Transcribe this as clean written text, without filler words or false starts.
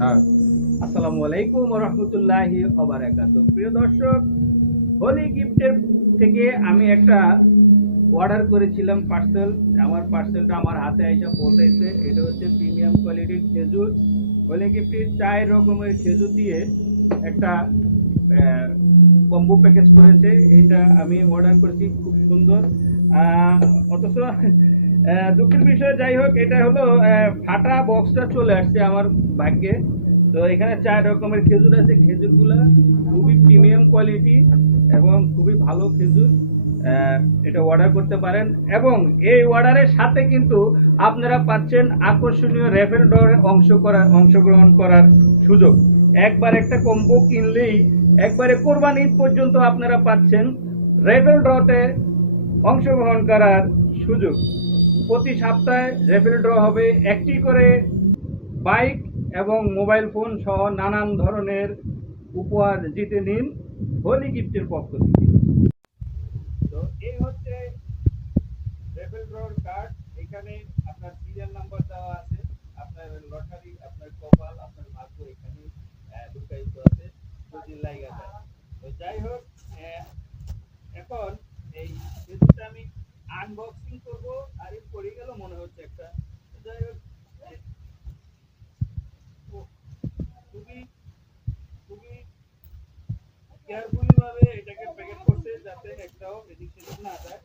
হ্যাঁ। আসসালামু আলাইকুম ওয়া রাহমাতুল্লাহি ওয়া বারাকাতুহু। প্রিয় দর্শক, হোলি গিফটের থেকে আমি একটা অর্ডার করেছিলাম পার্সেল। আমার পার্সেলটা আমার হাতে আইসা পৌঁছাইছে। এটা হচ্ছে প্রিমিয়াম কোয়ালিটির খেজুর। হোলি গিফটের ৪ রকমের খেজুর দিয়ে একটা কম্বো প্যাকেজ করেছে। এটা আমি অর্ডার করেছি, খুব সুন্দর। অথচ দুঃখের বিষয়, যাই হোক, এটা হলো ফাটা বক্সটা চলে আসছে আমার ভাগ্যে। তো এখানে ৪ রকমের খেজুর আছে। খেজুরগুলা খুবই প্রিমিয়াম কোয়ালিটি এবং খুবই ভালো খেজুর। আহ, এটা অর্ডার করতে পারেন এবং এই অর্ডারের সাথে কিন্তু আপনারা পাচ্ছেন আকর্ষণীয় রেফেল ড্রয়ে অংশগ্রহণ করার সুযোগ। একবার একটা কম্বো কিনলেই একবারে কোরবানি ঈদ পর্যন্ত আপনারা পাচ্ছেন রেফেল ড্রতে অংশগ্রহণ করার সুযোগ। প্রতি সপ্তাহে রেফেল ড্র হবে। একটি করে বাইক এবং মোবাইল ফোন সহ নানান ধরনের উপহার জিতে নিন হোলি গিফটের পক্ষ থেকে। তো এই হচ্ছে রেফেল ড্রর কার্ড। এখানে আপনার সিরিয়াল নাম্বার দেওয়া আছে, আপনার লটারি, আপনার কপাল, আপনার ভাগ্য এখানে লুকায়িত আছে যদি লাইগা যায়। তো যাই হোক, এখন এই যেটা আমি আনবক্সিং করব, আর এই পড়ে গেল মনে হচ্ছে একটা। যাই হোক, খুবই খুবই কেয়ারফুলি ভাবে এটাকে প্যাকেট করছে যাতে একটাও এদিক সেদিক না যায়।